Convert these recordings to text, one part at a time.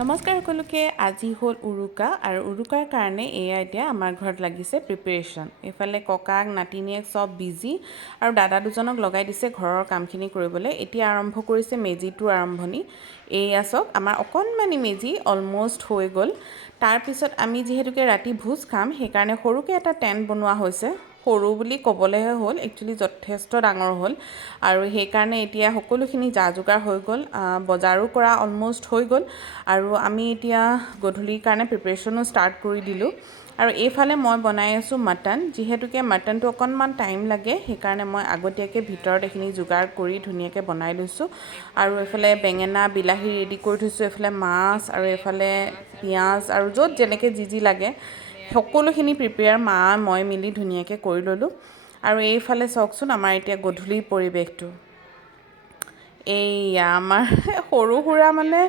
নমস্কাৰ সকলোকে আজি হ'ল উৰুকা আৰু উৰুকাৰ কাৰণে এয়া এতিয়া আমাৰ ঘৰত লাগিছে প্ৰিপাৰেশ্যন এফালে ককাক নাতিনীয়েক সব বিজি আৰু দাদা দুজনক লগাই দিছে ঘৰৰ কামখিনি কৰিবলৈ এতিয়া আৰম্ভ কৰিছে মেজিটো আৰম্ভণি এয়া সব আমাৰ অকণমানি মেজি অলমোষ্ট হৈ গ'ল তাৰ পিছত আমি যেহেতুকে ৰাতি ভোজ খাম সেইকাৰণে সৰুকে এটা টেণ্ট বনোৱা হৈছে সৰু বুলি ক'বলৈহে হ'ল একচুৱেলি যথেষ্ট ডাঙৰ হ'ল আৰু সেইকাৰণে এতিয়া সকলোখিনি যা যোগাৰ হৈ গ'ল বজাৰো কৰা অলমোষ্ট হৈ গ'ল আৰু আমি এতিয়া গধূলিৰ কাৰণে প্ৰিপাৰেশ্যনো ষ্টাৰ্ট কৰি দিলোঁ আৰু এইফালে মই বনাই আছোঁ মটন যেহেতুকে মটনটো অকণমান টাইম লাগে সেইকাৰণে মই আগতীয়াকৈ ভিতৰত এইখিনি যোগাৰ কৰি ধুনীয়াকৈ বনাই লৈছোঁ আৰু এইফালে বেঙেনা বিলাহী ৰেডি কৰি থৈছোঁ এইফালে মাছ আৰু এইফালে পিঁয়াজ আৰু য'ত যেনেকৈ যি লাগে সকলোখিনি প্ৰিপেয়াৰ মা মই মিলি ধুনীয়াকৈ কৰি ল'লোঁ আৰু এইফালে চাওকচোন আমাৰ এতিয়া গধূলিৰ পৰিৱেশটো এইয়া আমাৰ সৰু সুৰা মানে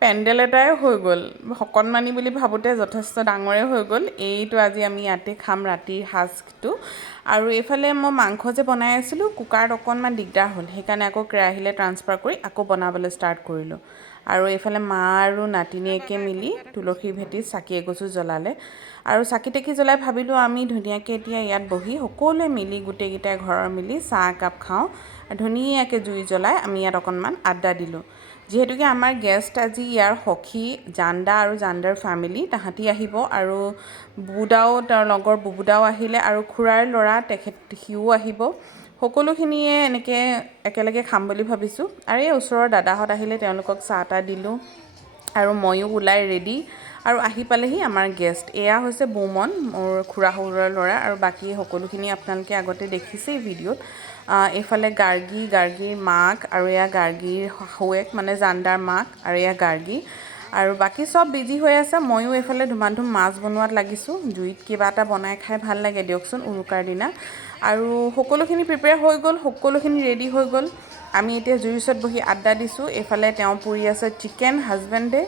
পেণ্ডেল এটাই হৈ গ'ল অকণমানি বুলি ভাবোঁতে যথেষ্ট ডাঙৰে হৈ গ'ল এইটো আজি আমি ইয়াতে খাম ৰাতিৰ সাজটো আৰু এইফালে মই মাংস যে বনাই আছিলোঁ কুকাৰত অকণমান দিগদাৰ হ'ল সেইকাৰণে আকৌ কেৰাহীলৈ ট্ৰান্সফাৰ কৰি আকৌ বনাবলৈ ষ্টাৰ্ট কৰিলোঁ আৰু এইফালে মা আৰু নাতিনীয়েকে মিলি তুলসীৰ ভেটিত চাকি এগছো জ্বলালে আৰু চাকি তাকি জ্বলাই ভাবিলোঁ আমি ধুনীয়াকৈ এতিয়া ইয়াত বহি সকলোৱে মিলি গোটেইকেইটাই ঘৰৰ মিলি চাহ একাপ খাওঁ ধুনীয়াকৈ জুই জ্বলাই আমি ইয়াত অকণমান আড্ডা দিলোঁ যিহেতুকে আমাৰ গেষ্ট আজি ইয়াৰ সখী জান্দা আৰু জান্দাৰ ফেমিলি তাহাঁতি আহিব আৰু বুবুদাও তেওঁৰ লগৰ বুবুদাও আহিলে আৰু খুৰাৰ ল'ৰা সিও আহিব সকলোখিনিয়ে এনেকৈ একেলগে খাম বুলি ভাবিছোঁ আৰু এই ওচৰৰ দাদাহঁত আহিলে তেওঁলোকক চাহ তাহ দিলোঁ আৰু ময়ো ওলাই ৰেডি আৰু আহি পালেহি আমাৰ গেষ্ট এয়া হৈছে বৌমন মোৰ খুৰা সৰুৰ ল'ৰা আৰু বাকী সকলোখিনি আপোনালোকে আগতে দেখিছেই ভিডিঅ'ত এইফালে গাৰ্গীৰ মাক আৰু এয়া গাৰ্গীৰ শাহুৱেক মানে জান্দাৰ মাক আৰু এয়া গাৰ্গী আৰু বাকী সব বিজি হৈ আছে ময়ো এইফালে ধুমাধুম মাছ বনোৱাত লাগিছোঁ জুইত কিবা এটা বনাই খাই ভাল লাগে দিয়কচোন উৰুকাৰ দিনা আৰু সকলোখিনি প্ৰিপেয়াৰ হৈ গ'ল সকলোখিনি ৰেডি হৈ গ'ল আমি এতিয়া জুইৰ ওচৰত বহি আড্ডা দিছোঁ এইফালে তেওঁ পুৰি আছে চিকেন হাজবেণ্ডে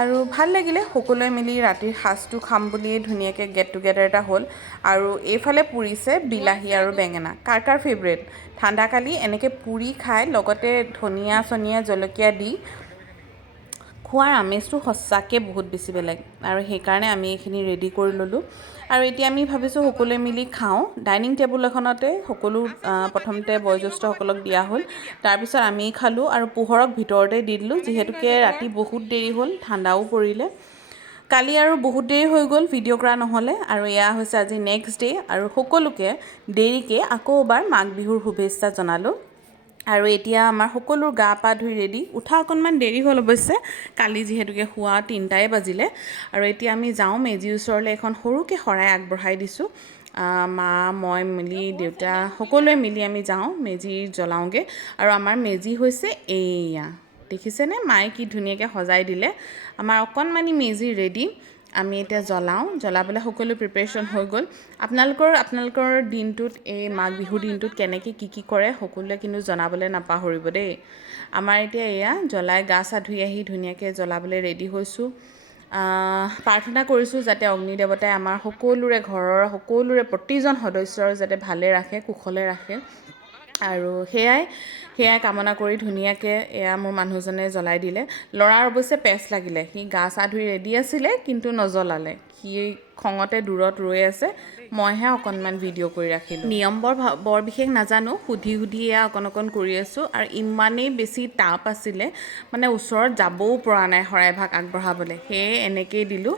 আৰু ভাল লাগিলে সকলোৱে মিলি ৰাতিৰ সাজটো খাম বুলিয়ে ধুনীয়াকৈ গেট টুগেডাৰ এটা হ'ল আৰু এইফালে পুৰিছে বিলাহী আৰু বেঙেনা কাৰ ফেভৰেট ঠাণ্ডাকালি এনেকৈ পুৰি খাই লগতে ধনিয়া চনিয়া জলকীয়া দি খোৱাৰ আমেজটো সঁচাকৈ বহুত বেছি বেলেগ আৰু সেইকাৰণে আমি এইখিনি ৰেডি কৰি ল'লোঁ আৰু এতিয়া আমি ভাবিছোঁ সকলোৱে মিলি খাওঁ ডাইনিং টেবুল এখনতে সকলো প্ৰথমতে বয়োজ্যেষ্ঠসকলক দিয়া হ'ল তাৰপিছত আমি খালোঁ আৰু পোহৰক ভিতৰতে দি দিলোঁ যিহেতুকে ৰাতি বহুত দেৰি হ'ল ঠাণ্ডাও পৰিলে কালি আৰু বহুত দেৰি হৈ গ'ল ভিডিঅ' কৰা নহ'লে আৰু এয়া হৈছে আজি নেক্সট ডে আৰু সকলোকে দেৰিকৈ আকৌ এবাৰ মাঘ বিহুৰ শুভেচ্ছা জনালোঁ আৰু এতিয়া আমাৰ সকলো গা পা ধুই ৰেডি উঠা অকণমান দেৰি হ'ল অৱশ্যে কালি যিহেতুকে শোৱা 3টাই বাজিলে আৰু এতিয়া আমি যাওঁ মেজিৰ ওচৰলৈ এখন সৰুকৈ শৰাই আগবঢ়াই দিছোঁ মা মই মিলি দেউতা সকলোৱে মিলি আমি যাওঁ মেজি জ্বলাওঁগৈ আৰু আমাৰ মেজি হৈছে এইয়া দেখিছেনে মায়ে কি ধুনীয়াকৈ সজাই দিলে আমাৰ অকণমানি মেজি ৰেডি আমি এতিয়া জ্বলাবলৈ সকলো প্ৰিপাৰেশ্যন হৈ গ'ল আপোনালোকৰ দিনটোত এই মাঘ বিহুৰ দিনটোত কেনেকৈ কি কৰে সকলোৱে কিন্তু জনাবলৈ নাপাহৰিব দেই আমাৰ এতিয়া এয়া জ্বলাই গা চা ধুই আহি ধুনীয়াকৈ জ্বলাবলৈ ৰেডি হৈছোঁ প্ৰাৰ্থনা কৰিছোঁ যাতে অগ্নি দেৱতাই আমাৰ ঘৰৰ সকলোৰে প্ৰতিজন সদস্যৰ যাতে ভালে ৰাখে কুশলে ৰাখে আৰু সেয়াই কামনা কৰি ধুনীয়াকৈ এয়া মোৰ মানুহজনে জ্বলাই দিলে ল'ৰাৰ অৱশ্যে পেচ লাগিলে সি গা চা ধুই ৰেডি আছিলে কিন্তু নজ্বলালে সি খঙতে দূৰত ৰৈ আছে মইহে অকণমান ভিডিঅ' কৰি ৰাখিলোঁ নিয়ম বৰ বিশেষ নাজানো সুধি এয়া অকণ কৰি আছোঁ আৰু ইমানেই বেছি তাপ আছিলে মানে ওচৰত যাবও পৰা নাই শৰাইভাগ আগবঢ়াবলৈ সেয়ে এনেকৈয়ে দিলোঁ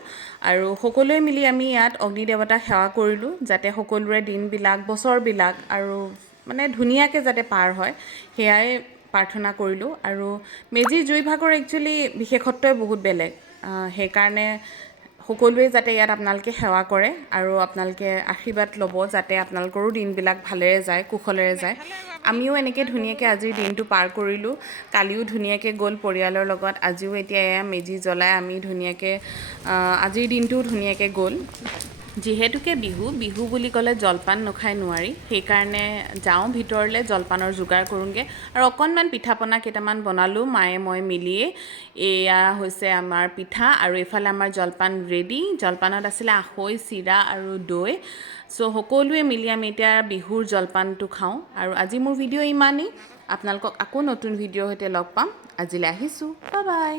আৰু সকলোৱে মিলি আমি ইয়াত অগ্নি দেৱতাক সেৱা কৰিলোঁ যাতে সকলোৰে দিনবিলাক বছৰবিলাক আৰু মানে ধুনীয়াকৈ যাতে পাৰ হয় সেয়াই প্ৰাৰ্থনা কৰিলোঁ আৰু মেজিৰ জুইভাগৰ একচুৱেলি বিশেষত্বই বহুত বেলেগ সেইকাৰণে সকলোৱে যাতে ইয়াত আপোনালোকে সেৱা কৰে আৰু আপোনালোকে আশীৰ্বাদ ল'ব যাতে আপোনালোকৰো দিনবিলাক ভালেৰে যায় কুশলেৰে যায় আমিও এনেকৈ ধুনীয়াকৈ আজিৰ দিনটো পাৰ কৰিলোঁ কালিও ধুনীয়াকৈ গ'ল পৰিয়ালৰ লগত আজিও এতিয়া এয়া মেজি জ্বলাই আমি ধুনীয়াকৈ আজিৰ দিনটোও ধুনীয়াকৈ গ'ল যিহেতুকে বিহু বুলি ক'লে জলপান নোখাই নোৱাৰি সেইকাৰণে যাওঁ ভিতৰলৈ জলপানৰ যোগাৰ কৰোঁগৈ আৰু অকণমান পিঠা পনা কেইটামান বনালোঁ মায়ে মই মিলিয়ে এয়া হৈছে আমাৰ পিঠা আৰু এইফালে আমাৰ জলপান ৰেডি জলপানত আছিলে আখৈ চিৰা আৰু দৈ সকলোৱে মিলি আমি এতিয়া বিহুৰ জলপানটো খাওঁ আৰু আজি মোৰ ভিডিঅ' ইমানেই আপোনালোকক আকৌ নতুন ভিডিঅ'ৰ সৈতে লগ পাম আজিলৈ আহিছোঁ বাই বাই